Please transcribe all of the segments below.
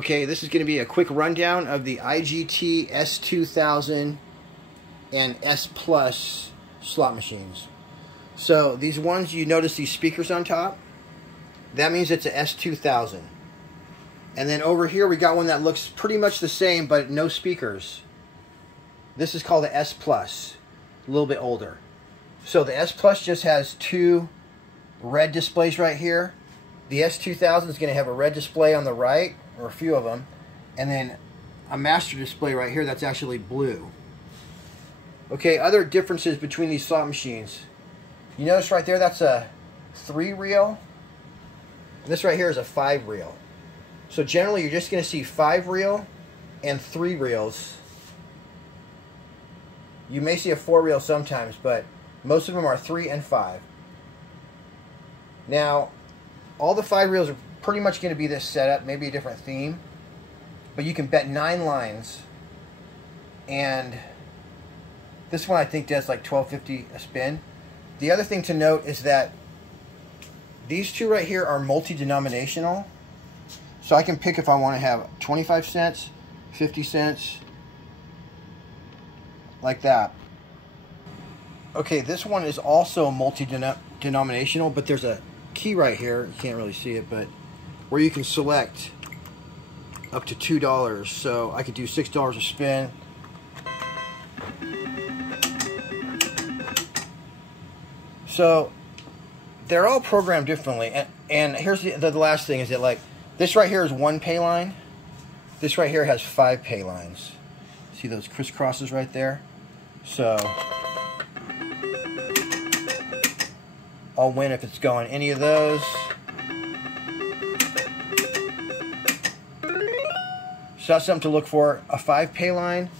Okay, this is going to be a quick rundown of the IGT S2000 and S Plus slot machines. So these ones, you notice these speakers on top? That means it's a S2000. And then over here we got one that looks pretty much the same but no speakers. This is called the S Plus, a little bit older. So the S Plus just has two red displays right here. The S2000 is going to have a red display on the right, or a few of them, and then a master display right here that's actually blue. Okay, other differences between these slot machines. You notice right there that's a 3-reel. This right here is a 5-reel. So generally you're just going to see 5-reel and 3 reels. You may see a 4-reel sometimes, but most of them are 3 and 5. Now, all the 5 reels are pretty much going to be this setup, maybe a different theme, but you can bet 9 lines, and this one I think does like $12.50 a spin. The other thing to note is that these two right here are multi-denominational, so I can pick if I want to have 25 cents, 50 cents, like that. Okay, this one is also multi-denominational, but there's a key right here, you can't really see it, but where you can select up to $2. So I could do $6 a spin. So they're all programmed differently, and here's the last thing is that, like, this right here is 1 pay line. This right here has 5 pay lines. See those crisscrosses right there? So I'll win if it's going any of those. So that's something to look for. A 5 pay line,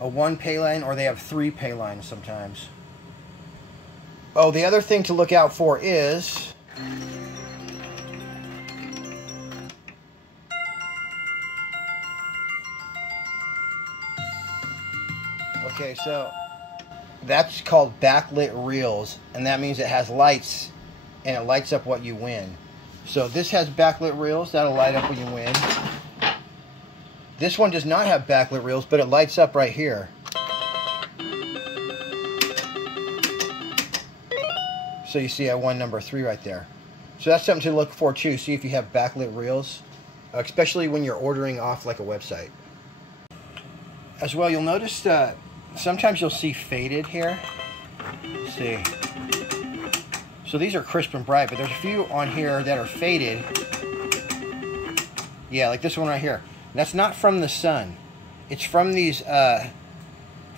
a 1 pay line, or they have 3 pay lines sometimes. Oh, the other thing to look out for is okay, so that's called backlit reels, and that means it has lights, and it lights up what you win. So this has backlit reels, that'll light up when you win. This one does not have backlit reels, but it lights up right here. So you see I won number 3 right there. So that's something to look for too, see if you have backlit reels, especially when you're ordering off like a website. As well, you'll notice that sometimes you'll see faded here. Let's see. So these are crisp and bright, but there's a few on here that are faded. Yeah, like this one right here. That's not from the sun. It's from these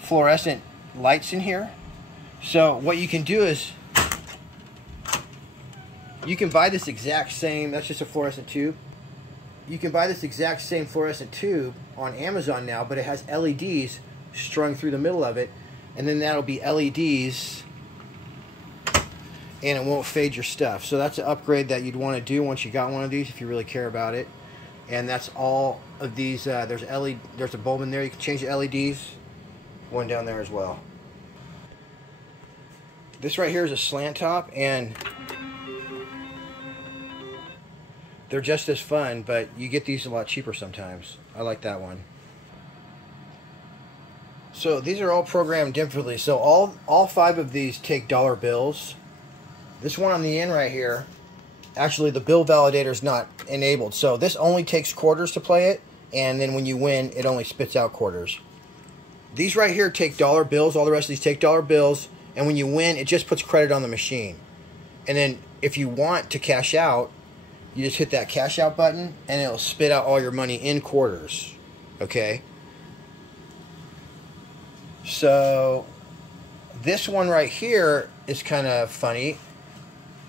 fluorescent lights in here. So what you can do is you can buy this exact same, that's just a fluorescent tube. You can buy this exact same fluorescent tube on Amazon now, but it has LEDs strung through the middle of it, and then that'll be LEDs, and it won't fade your stuff. So that's an upgrade that you'd want to do once you got one of these if you really care about it. And that's all of these. There's a bulb in there. You can change the LEDs. One down there as well. This right here is a slant top, and they're just as fun, but you get these a lot cheaper sometimes. I like that one. So these are all programmed differently. So all 5 of these take dollar bills. This one on the end right here, actually the bill validator is not enabled. So this only takes quarters to play it, and then when you win, it only spits out quarters. These right here take dollar bills. All the rest of these take dollar bills, and when you win, it just puts credit on the machine. And then if you want to cash out, you just hit that cash out button, and it'll spit out all your money in quarters. Okay? So this one right here is kind of funny.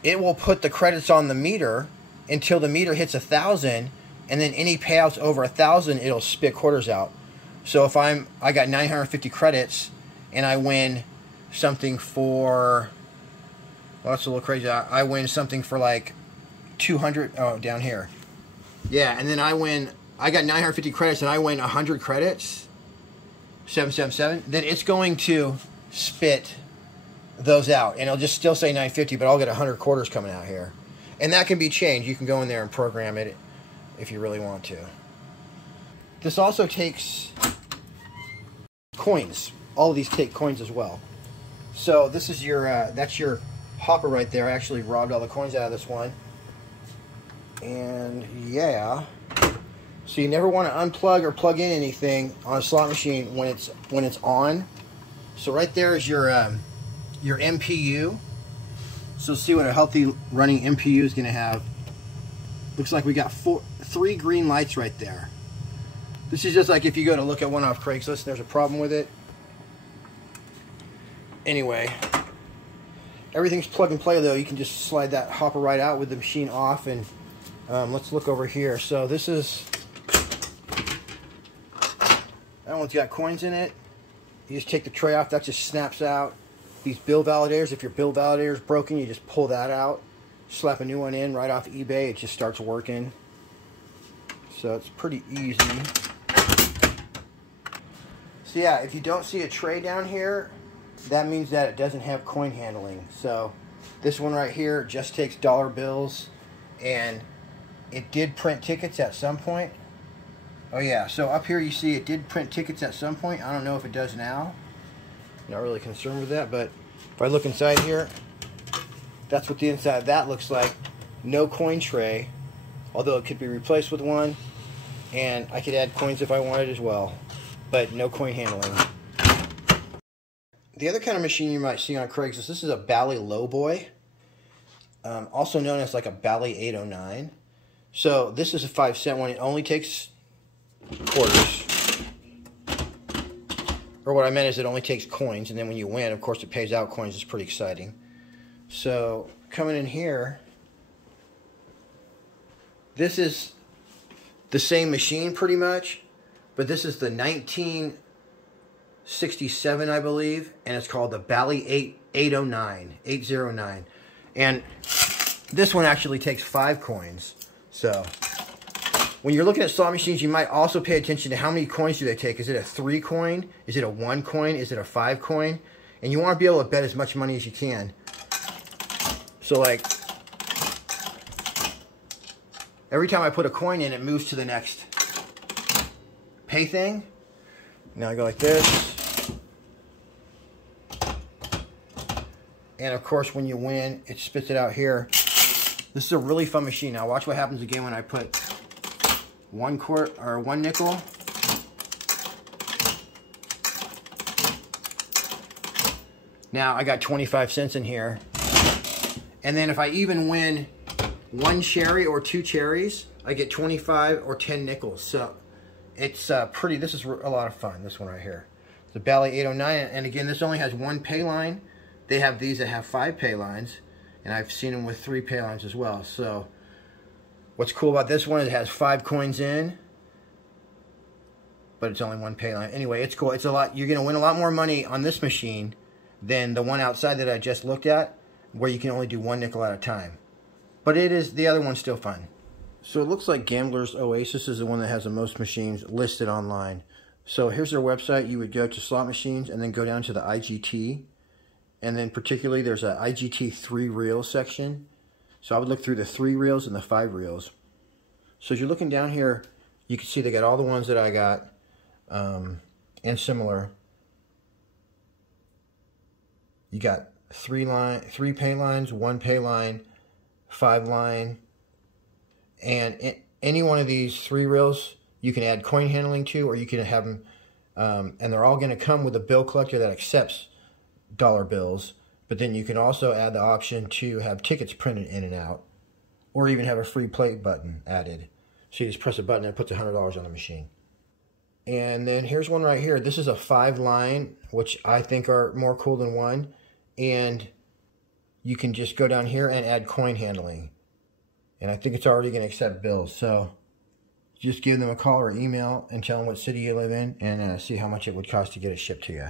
It will put the credits on the meter until the meter hits 1,000, and then any payouts over 1,000, it'll spit quarters out. So if I got 950 credits and I win something for, well, that's a little crazy. I win something for like 200. Oh, down here. Yeah, and then I got 950 credits and I win 100 credits. 777. Then it's going to spit those out, and it'll just still say 950, but I'll get 100 quarters coming out here. And that can be changed. You can go in there and program it if you really want to. This also takes coins. All of these take coins as well. So this is your, that's your hopper right there. I actually robbed all the coins out of this one. And yeah. So you never want to unplug or plug in anything on a slot machine when it's on. So right there is your MPU. So see what a healthy running MPU is going to have. Looks like we got 3 green lights right there. This is just like if you go to look at one off Craigslist and there's a problem with it. Anyway, everything's plug and play though. You can just slide that hopper right out with the machine off. And let's look over here. So this is, that one's got coins in it. You just take the tray off, that just snaps out. These bill validators, if your bill validator is broken, you just pull that out, slap a new one in right off eBay, it just starts working. So it's pretty easy. So yeah, if you don't see a tray down here, that means that it doesn't have coin handling. So this one right here just takes dollar bills, and it did print tickets at some point. Oh yeah, so up here you see it did print tickets at some point. I don't know if it does now. Not really concerned with that, but if I look inside here, that's what the inside of that looks like. No coin tray, although it could be replaced with one, and I could add coins if I wanted as well, but no coin handling. The other kind of machine you might see on Craigslist, this is a Bally Lowboy, also known as like a Bally 809. So this is a 5-cent one. It only takes quarters. Or what I meant is it only takes coins, and then when you win, of course, it pays out coins. It's pretty exciting. So coming in here, this is the same machine pretty much, but this is the 1967, I believe, and it's called the Bally 809. And this one actually takes 5 coins. So when you're looking at slot machines, you might also pay attention to how many coins do they take. Is it a 3 coin? Is it a 1 coin? Is it a 5 coin? And you want to be able to bet as much money as you can. So like, every time I put a coin in, it moves to the next pay thing. Now I go like this. And of course, when you win, it spits it out here. This is a really fun machine. Now watch what happens again when I put 1 nickel. Now I got 25 cents in here. And then if I even win 1 cherry or 2 cherries, I get 25 or 10 nickels. So it's pretty, this is a lot of fun, this one right here. The Bally 809, and again, this only has 1 pay line. They have these that have 5 pay lines, and I've seen them with 3 pay lines as well. So what's cool about this one is it has 5 coins in, but it's only 1 pay line. Anyway, it's cool. It's a lot. You're going to win a lot more money on this machine than the one outside that I just looked at, where you can only do 1 nickel at a time. But it is, the other one's still fun. So it looks like Gambler's Oasis is the one that has the most machines listed online. So here's their website. You would go to slot machines and then go down to the IGT. And then particularly there's a IGT 3 reel section. So I would look through the 3 reels and the 5 reels. So as you're looking down here, you can see they got all the ones that I got and similar. You got 3 pay lines, 1 pay line, 5 line, and any one of these 3 reels you can add coin handling to, or you can have them, and they're all going to come with a bill collector that accepts dollar bills. But then you can also add the option to have tickets printed in and out, or even have a free play button added. So you just press a button and it puts $100 on the machine. And then here's one right here. This is a 5 line, which I think are more cool than 1. And you can just go down here and add coin handling. And I think it's already going to accept bills. So just give them a call or email and tell them what city you live in, and see how much it would cost to get it shipped to you.